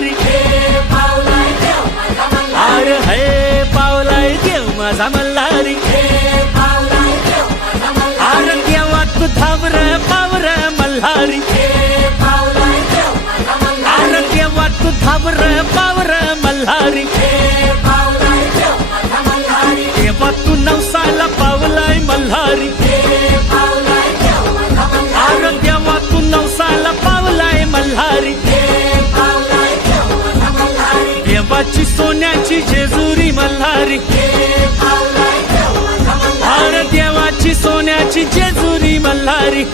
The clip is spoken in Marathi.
मल्हारी, अरे हे पावलाय देव माझा मल्हारी, अरे देवा तू धावर पावर मल्हारी, अरे देवा तू धावर पावर मल्हारी, देवा तू नवसाला पावलाय मल्हारी, अरे देवा तू नवसाला पावलाय मल्हारी, देवाची सोन्याची जेजुरी मल्हारी, अरे देवाची सोन्याची जेजुरी मल्हारी.